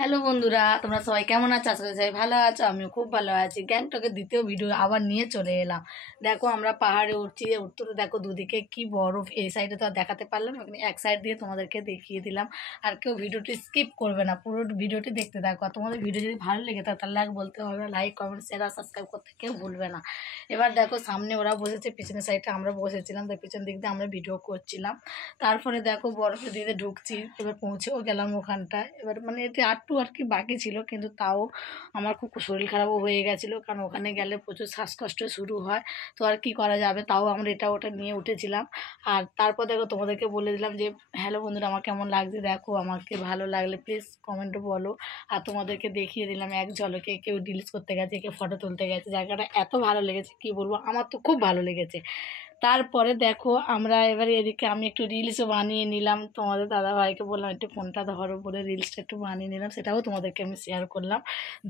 Hello বন্ধুরা, তোমরা সবাই কেমন আছো? আজকে সবাই ভালো আছো, আমিও খুব ভালো আছি। গ্যাংটকের দ্বিতীয় ভিডিও আবার নিয়ে চলে এলাম। দেখো আমরা পাহাড়ে উঠছি, উঠতে তো দেখো দুদিকে কি বরফ। এই সাইডে তো আর দেখাতে পারলাম না, এক সাইড দিয়ে তোমাদেরকে দেখিয়ে দিলাম। আর কেউ ভিডিওটি স্কিপ করবে না, পুরো ভিডিওটি দেখতে থাকো। আর তোমাদের ভিডিও যদি ভালো লেগে থাকে তাহলে বলতে হবে, লাইক কমেন্ট শেয়ার আর সাবস্ক্রাইব করতে কেউ ভুলবে না। এবার দেখো সামনে ওরা বসেছে, পিছনের সাইডে আমরা বসেছিলাম, তো পিছন দিক দিয়ে আমরা ভিডিও করছিলাম। তারপরে দেখো বরফের দিকে ঢুকছি, এবার পৌঁছেও গেলাম ওখানটায়। এবার মানে এতে আর কি বাকি ছিল, কিন্তু তাও আমার খুব শরীর খারাপও হয়ে গেছিলো, কারণ ওখানে গেলে প্রচুর শ্বাসকষ্ট শুরু হয়। তো আর কি করা যাবে, তাও আমরা এটা ওটা নিয়ে উঠেছিলাম। আর তারপর দেখো তোমাদেরকে বলে দিলাম যে হ্যালো বন্ধুরা, আমার কেমন লাগছে দেখো, আমাকে ভালো লাগলে প্লিজ কমেন্টে বলো। আর তোমাদেরকে দেখিয়ে দিলাম এক ঝলকে, কেউ রিলস করতে গেছে, কেউ ফটো তুলতে গেছে। জায়গাটা এত ভালো লেগেছে কি বলবো, আমার তো খুব ভালো লেগেছে। তারপরে দেখো আমরা এবারে এদিকে আমি একটু রিলসও বানিয়ে নিলাম। তোমাদের দাদাভাইকে বললাম একটু ফোনটা ধরো বলে রিলসটা একটু বানিয়ে নিলাম, সেটাও তোমাদেরকে আমি শেয়ার করলাম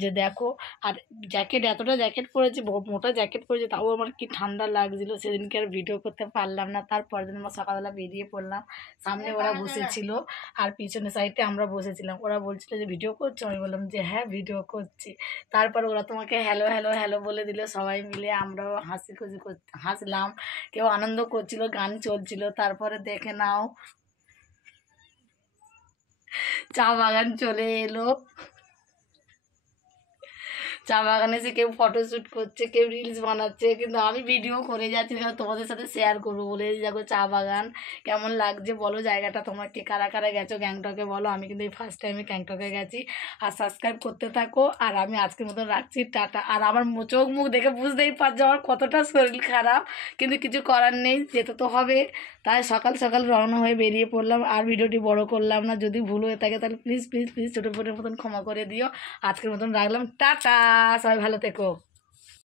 যে দেখো। আর জ্যাকেট, এতটা জ্যাকেট পরেছি, মোটা জ্যাকেট পরেছি, তাও আমার কি ঠান্ডা লাগছিলো। সেদিনকে আর ভিডিও করতে পারলাম না। তারপরের দিন আমরা সকালবেলা বেরিয়ে পড়লাম। সামনে ওরা বসেছিল আর পিছনের সাইডে আমরা বসেছিলাম। ওরা বলছিল যে ভিডিও করছো, আমি বললাম যে হ্যাঁ ভিডিও করছি। তারপর ওরা তোমাকে হ্যালো হ্যালো হ্যালো বলে দিল, সবাই মিলে আমরাও হাসি খুশি হাসলাম, কেউ আনন্দ করছিল, গান চলছিল। তারপরে দেখে নাও চা বাগান চলে এলো। চা বাগানে এসে কেউ ফটোশ্যুট করছে, কেউ রিলস বানাচ্ছে, কিন্তু আমি ভিডিও করে যাচ্ছি কারণ তোমাদের সাথে শেয়ার করবো বলে। দেখো চা বাগান কেমন লাগছে বলো, জায়গাটা তোমরা কে কারা কারা গেছো গ্যাংটকে বলো। আমি কিন্তু এই ফার্স্ট টাইমে গ্যাংটকে গেছি। আর সাবস্ক্রাইব করতে থাকো। আর আমি আজকের মতন রাখছি, টাটা। আর আমার চোখ মুখ দেখে বুঝতেই পারছো আমার কতটা শরীর খারাপ, কিন্তু কিছু করার নেই, যেতে তো হবে। তাই সকাল সকাল রওনা হয়ে বেরিয়ে পড়লাম। আর ভিডিওটি বড় করলাম না, যদি ভুল হয়ে থাকে তাহলে প্লিজ প্লিজ প্লিজ ছোটো ছোটোর মতন ক্ষমা করে দিও। আজকের মতন রাখলাম, টাটা। সবাই ভালো থেকো।